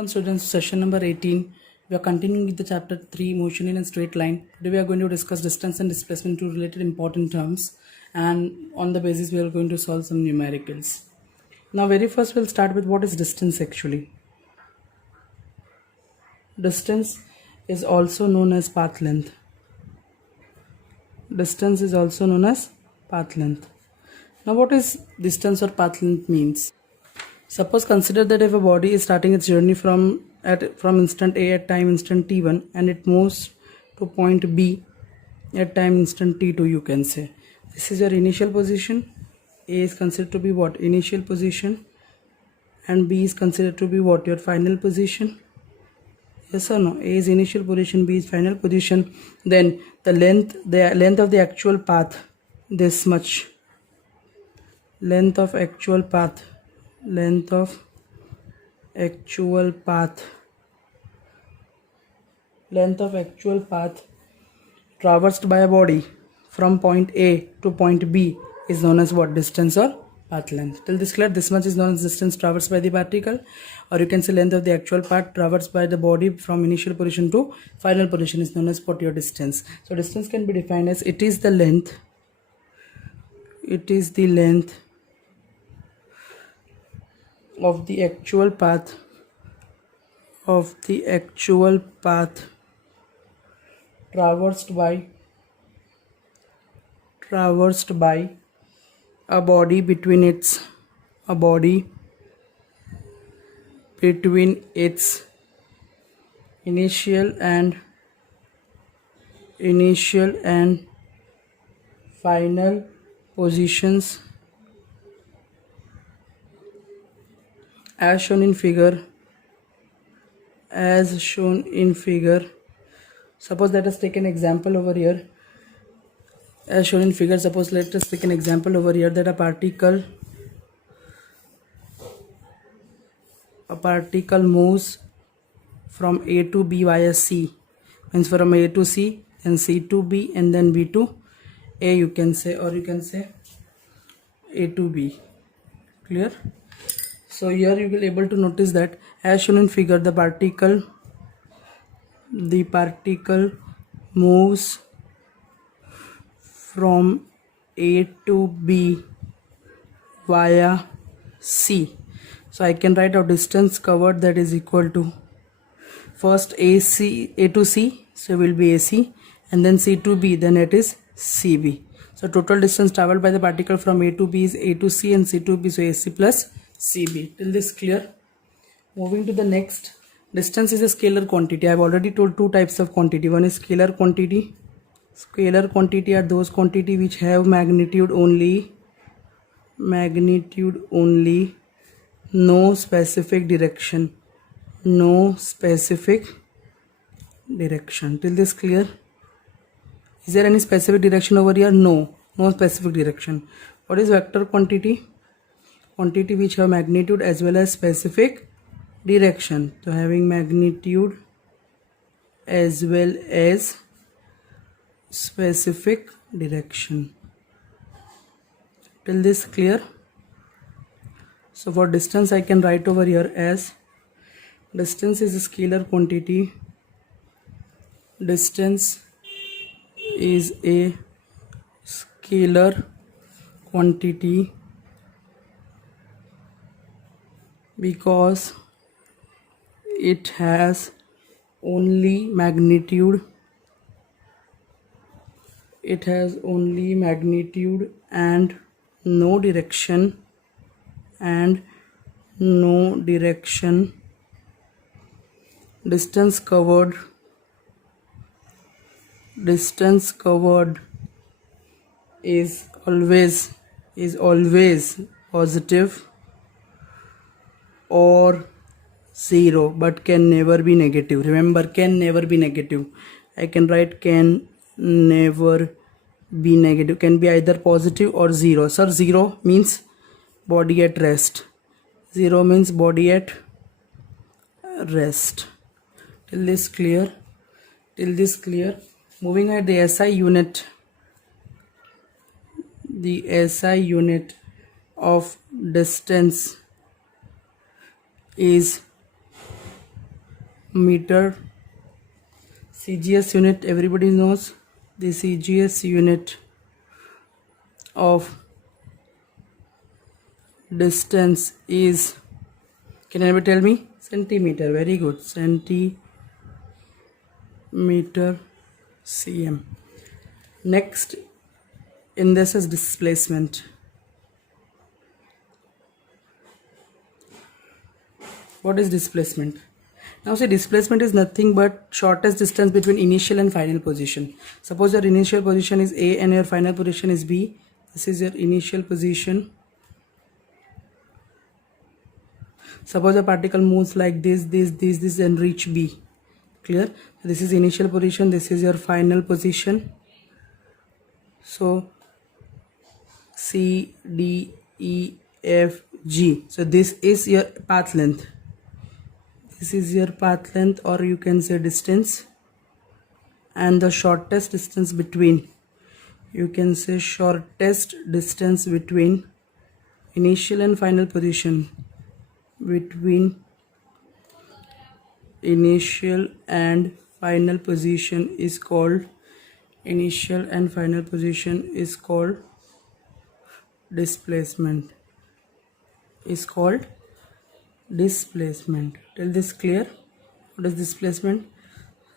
Welcome students to session number 18. We are continuing with the chapter 3 motion in a straight line. Today we are going to discuss distance and displacement, two related important terms, and on the basis we are going to solve some numericals. Now very first we'll start with what is distance actually. Distance is also known as path length. Distance is also known as path length. Now what is distance or path length means? Suppose consider that if a body is starting its journey from instant A at time instant t1 and it moves to point B at time instant t2, you can say this is your initial position. A is considered to be what? Initial position, and B is considered to be what? Your final position. Yes or no? A is initial position, B is final position. Then the length of the actual path, this much. Length of actual path traversed by a body from point A to point B is known as what? Distance or path length. Till this clear? This much is known as distance traversed by the particle, or you can say length of the actual path traversed by the body from initial position to final position is known as what? Your distance. So distance can be defined as it is the length of the actual path traversed by a body between its initial and final positions as shown in figure. Suppose let us take an example over here. As shown in figure, suppose let us take an example over here that a particle moves from A to B via C, means from A to C, then C to B, and then B to A, you can say, or you can say A to B. Clear? So here you will able to notice that as shown in figure, the particle moves from A to B via C. So I can write our distance covered, that is equal to first A to C, so will be AC, and then C to B, then it is CB. So total distance traveled by the particle from A to B is A to C and C to B, so AC plus CB. Till this clear? Moving to the next, distance is a scalar quantity. I have already told two types of quantity. One is scalar quantity. Scalar quantity are those quantity which have magnitude only, no specific direction. Till this clear? Is there any specific direction over here? No specific direction. What is vector quantity? Quantity which have magnitude as well as specific direction. So having magnitude as well as specific direction. Till this clear? So for distance I can write over here as distance is a scalar quantity. Distance is a scalar quantity because it has only magnitude and no direction. Distance covered is always positive or 0, but can never be negative. Remember, can never be negative. I can write can never be negative. Can be either positive or 0. Sir, 0 means body at rest. 0 means body at rest. Till this clear? Moving at the SI unit. The SI unit of distance is meter. CGS unit, everybody knows the CGS unit of distance is, can anybody tell me? Centimeter. Very good. Centimeter cm. Next in this is displacement. What is displacement? Now say displacement is nothing but shortest distance between initial and final position. Suppose your initial position is A and your final position is B. This is your initial position. Suppose a particle moves like this and reach B. Clear? This is initial position, this is your final position. So C, D, E, F, G. So this is your path length. This is your path length, or you can say distance. And the shortest distance between, you can say shortest distance between initial and final position, between initial and final position is called, initial and final position is called displacement, is called displacement. Till this clear? What is displacement?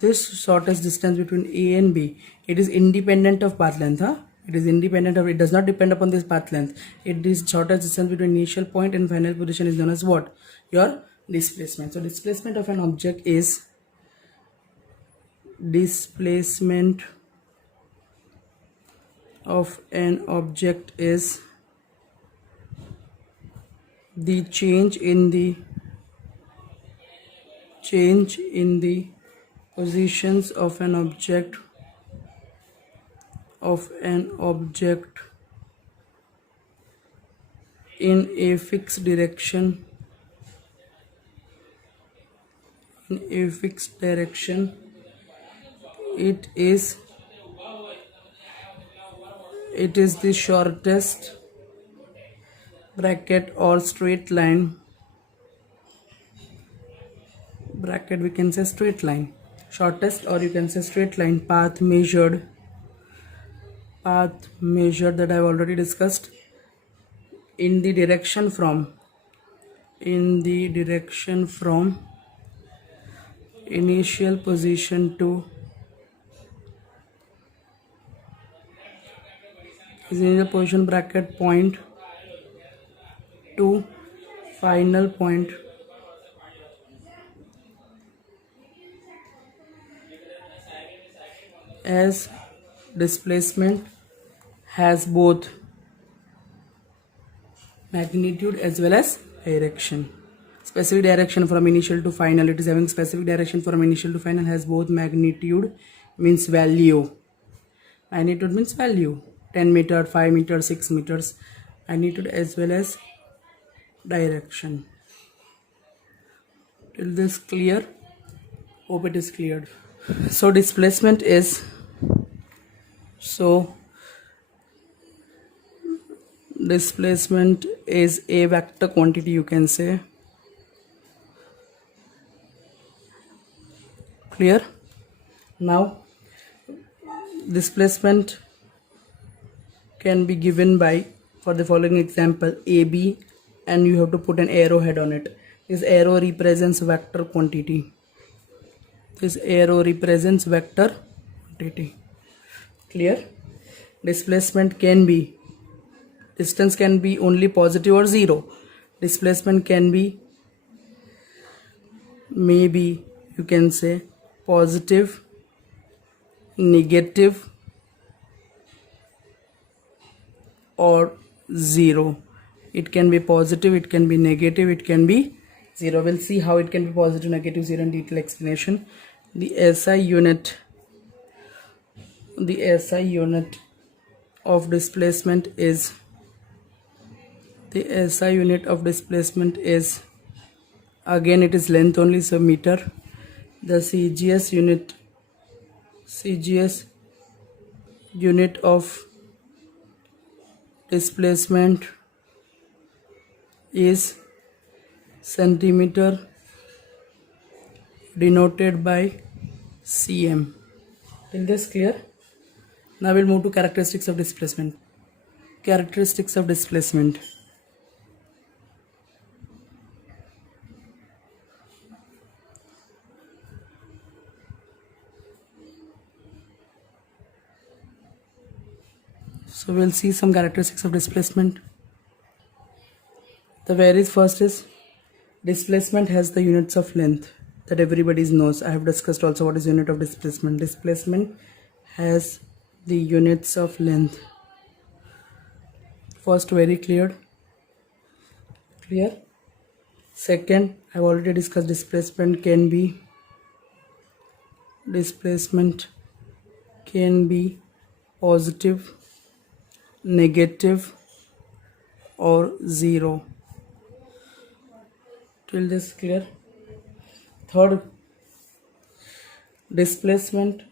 This shortest distance between A and B, it is independent of path length. It is independent of, it does not depend upon this path length. It is shortest distance between initial point and final position is known as what? Your displacement. So displacement of an object is, displacement of an object is the change in the positions of an object in a fixed direction, it is the shortest bracket or straight line, bracket we can say straight line, shortest, or you can say straight line path measured that I have already discussed, in the direction from initial position to initial position bracket point to final point, as displacement has both magnitude as well as direction. Specific direction from initial to final, it is having specific direction from initial to final, has both magnitude means value. Magnitude means value, 10 meter, 5 meter, 6 meters, magnitude as well as direction. Till this clear? Hope it is cleared. So displacement is, displacement is a vector quantity, you can say. Clear? Now displacement can be given by, for the following example, AB, and you have to put an arrowhead on it. This arrow represents vector quantity. This arrow represents vector quantity. Clear? Displacement can be, distance can be only positive or zero. Displacement can be, maybe you can say positive, negative, or zero. It can be positive, it can be negative, it can be zero. We'll see how it can be positive, negative, zero in detailed explanation. The SI unit of displacement is, again it is length only, so meter. The CGS unit of displacement is centimeter denoted by cm. Till this clear? Now we'll move to characteristics of displacement. Characteristics of displacement. So we'll see some characteristics of displacement. The very first is displacement has the units of length that everybody knows. I have discussed also what is unit of displacement. Displacement has the units of length. First, very clear. Second, I've already discussed displacement can be positive, negative, or zero. Till this clear? Third, displacement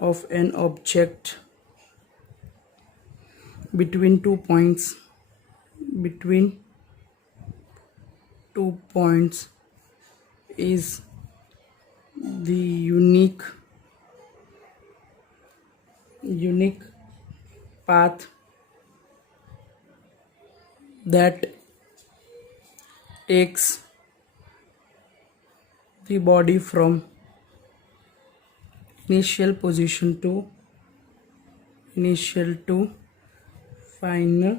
of an object between 2 points is the unique path that takes the body from initial position to final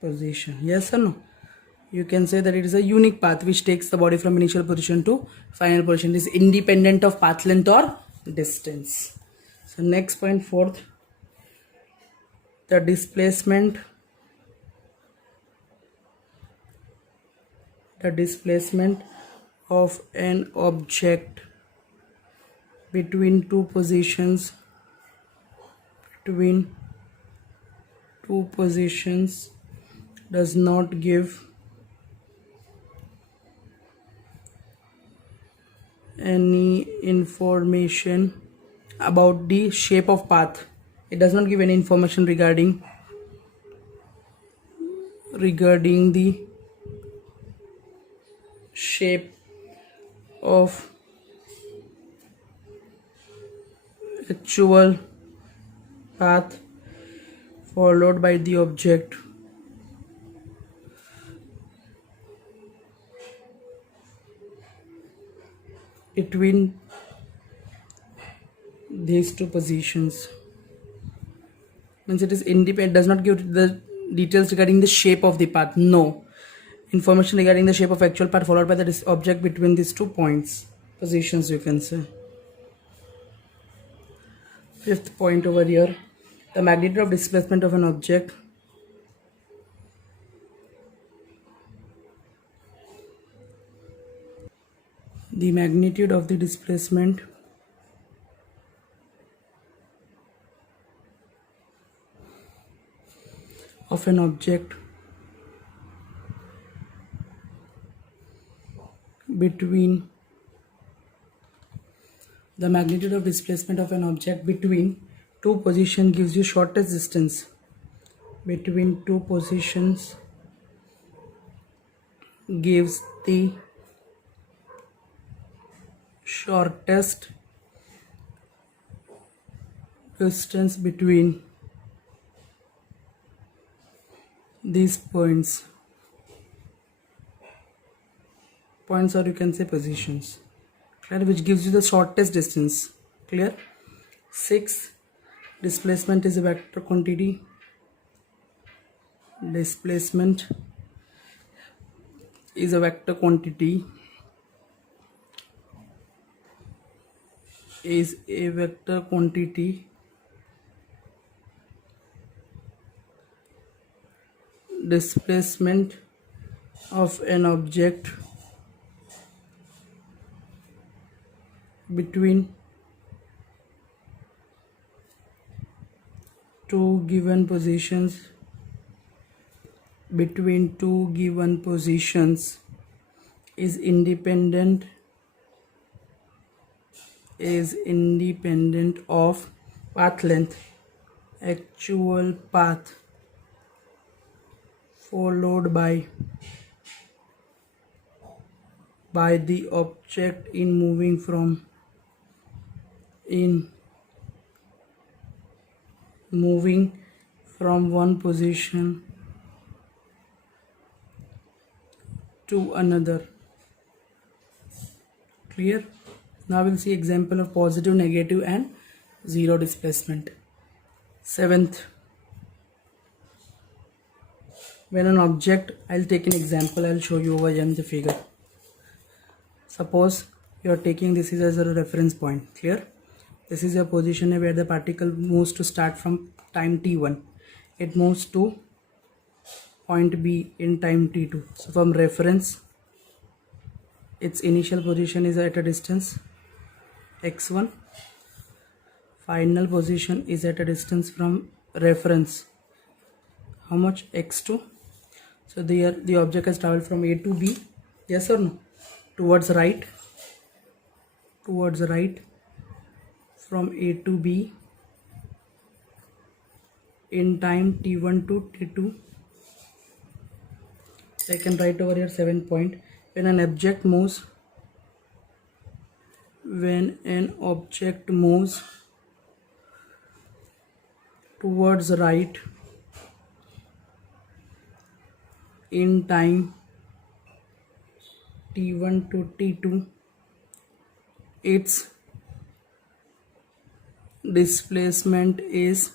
position. Yes or no? You can say that it is a unique path which takes the body from initial position to final position. It is independent of path length or distance. So next point, fourth, the displacement of an object between two positions does not give any information about the shape of path. It does not give any information regarding the shape of actual path followed by the object between these two positions. Means it is independent, does not give the details regarding the shape of the path. No information regarding the shape of actual path followed by the object between these 2 points, positions, you can say. Fifth point over here, the magnitude of displacement of an object the magnitude of the displacement of an object between two positions gives you shortest distance between two positions gives the shortest distance between these points, or you can say positions, clear, which gives you the shortest distance. Clear. 6, displacement is a vector quantity. Displacement is a vector quantity displacement of an object between two given positions is independent of path length, actual path followed by the object in moving from one position to another. Clear? Now we'll see example of positive, negative and zero displacement. Seventh, when an object, I'll take an example, I'll show you over here in the figure. Suppose you are taking this is as a reference point. Clear? This is your position where the particle moves to start from time t1. It moves to point B in time t2. So from reference, its initial position is at a distance x1. Final position is at a distance from reference. How much? x2. So the object has traveled from A to B. Yes or no? Towards right from A to B in time t1 to t2. I can write over here 7 point. When an object moves towards right in time t1 to t2, its displacement is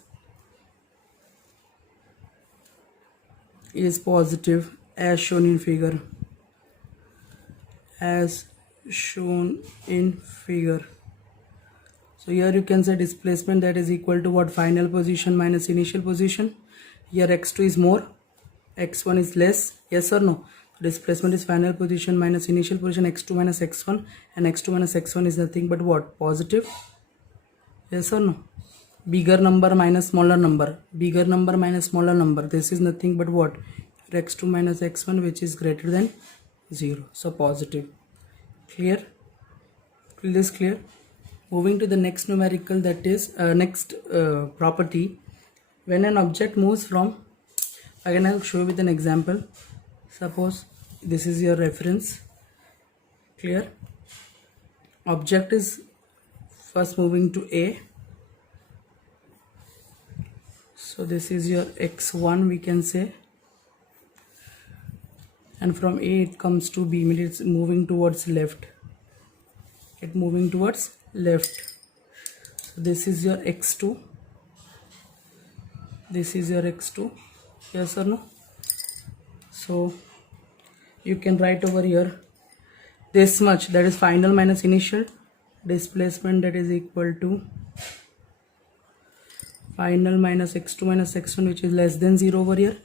positive as shown in figure. So here you can say displacement that is equal to what? Final position minus initial position. Here x2 is more, x1 is less. Yes or no? Displacement is final position minus initial position, x2 minus x1, and x2 minus x1 is nothing but what? Positive. Yes or no? Bigger number minus smaller number. Bigger number minus smaller number. This is nothing but what? x2 minus x1, which is greater than 0. So positive. Clear? Is this clear? Moving to the next numerical, that is next property. When an object moves from, again I'll show you with an example. Suppose this is your reference. Clear? Object is first moving to A. So this is your x1, we can say, and from A it comes to B, means it's moving towards left. So this is your x2. Yes or no? So you can write over here this much, that is final minus initial displacement, that is equal to final minus x2 minus x1, which is less than 0 over here,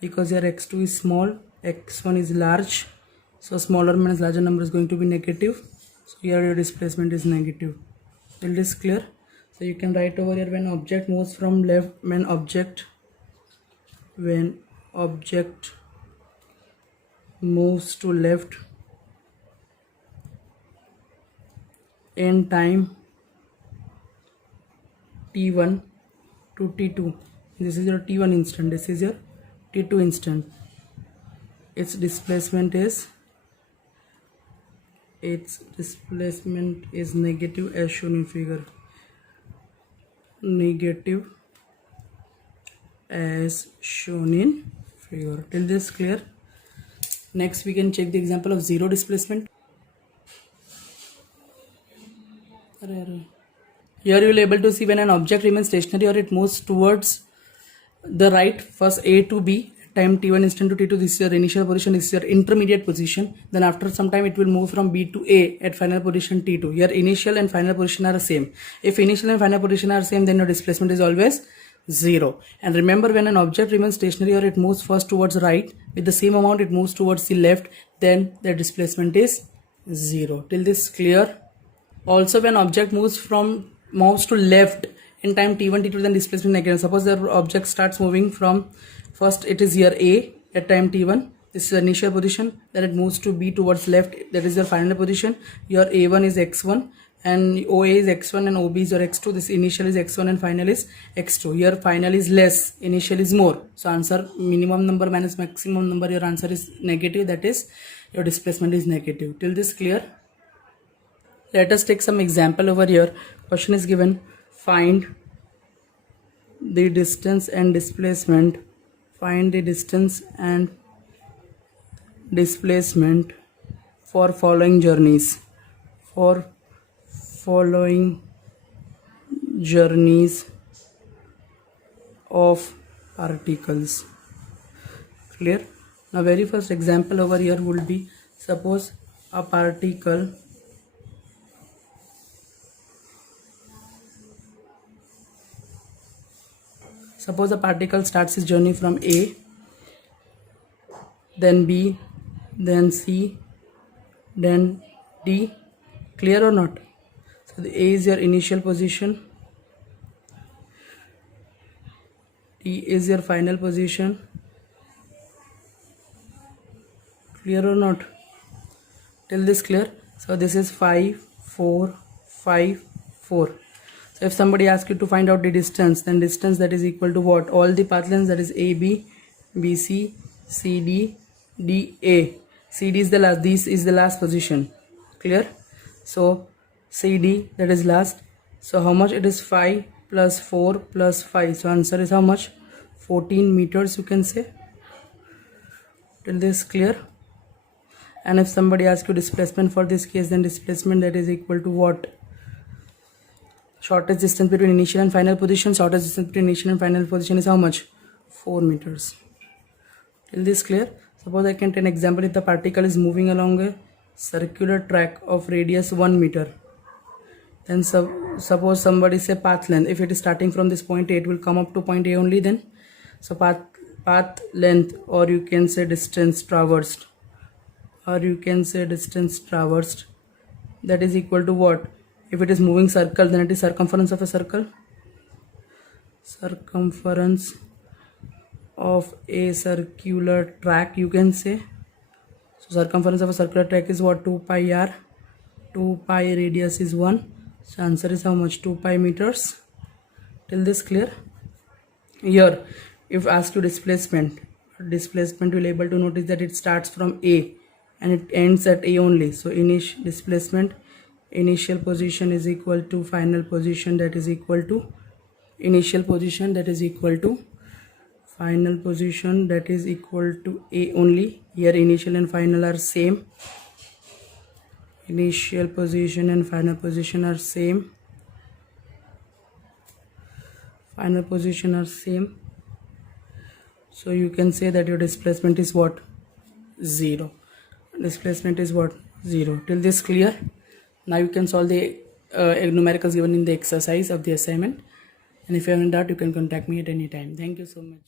because your x2 is small, x1 is large, so smaller minus larger number is going to be negative. So here your displacement is negative. Is this clear? So you can write over here, when object moves from left, when object moves to left in time t1 to t2. This is your t1 instant, this is your t2 instant. Its displacement is negative as shown in figure. Till this clear? Next we can check the example of zero displacement. Here you will be able to see when an object remains stationary or it moves towards the right, first A to B, time t1 instant to t2, this is your initial position, this is your intermediate position. Then after some time it will move from B to A at final position t2. Your initial and final position are the same. If initial and final position are same, then your displacement is always 0. And remember, when an object remains stationary or it moves first towards right, with the same amount it moves towards the left, then the displacement is 0. Till this clear? Also, when object moves to left in time t1 t2, then displacement again. Suppose the object starts moving from, first it is here A at time t1, this is the initial position, then it moves to B towards left, that is your final position. Your A1 is x1, and OA is x1 and OB is your x2. This initial is x1 and final is x2. Here final is less, initial is more. So answer minimum number minus maximum number, your answer is negative, that is your displacement is negative. Till this clear? Let us take some example over here. Question is given, find the distance and displacement. Find the distance and displacement for following journeys. For following journeys of particles. Clear? Now very first example over here would be, suppose a particle starts its journey from A, then B, then C, then D. Clear or not? So the A is your initial position, D is your final position. Clear or not? Till this clear? So this is 5, 4, 5, 4. So if somebody asks you to find out the distance, then distance that is equal to what? All the path lengths, that is AB, BC, CD, DA. CD is the last, this is the last position. Clear? So CD, that is last. So how much it is? 5 plus 4 plus 5. So answer is how much? 14 meters, you can say. Till this clear? And if somebody asks you displacement for this case, then displacement that is equal to what? Shortest distance between initial and final position. Shortest distance between initial and final position is how much? 4 meters. Till this clear? Suppose I can take an example. If the particle is moving along a circular track of radius 1 meter, then suppose somebody say path length. If it is starting from this point A, it will come up to point A only then. So path length, or you can say distance traversed, that is equal to what? If it is moving circle, then it is circumference of a circle. Circumference of a circular track, you can say. So circumference of a circular track is what? 2 pi r. 2 pi radius is 1. So answer is how much? 2 pi meters. Till this clear? Here if asked you displacement will able to notice that it starts from A and it ends at A only. So displacement, initial position is equal to final position, that is equal to initial position, that is equal to final position, that is equal to A only. Here initial and final are same. Initial position and final position are same. Final position are same. So you can say that your displacement is what? 0. Displacement is what? 0. Till this clear? Now you can solve the numericals given in the exercise of the assignment. And if you have any doubt, you can contact me at any time. Thank you so much.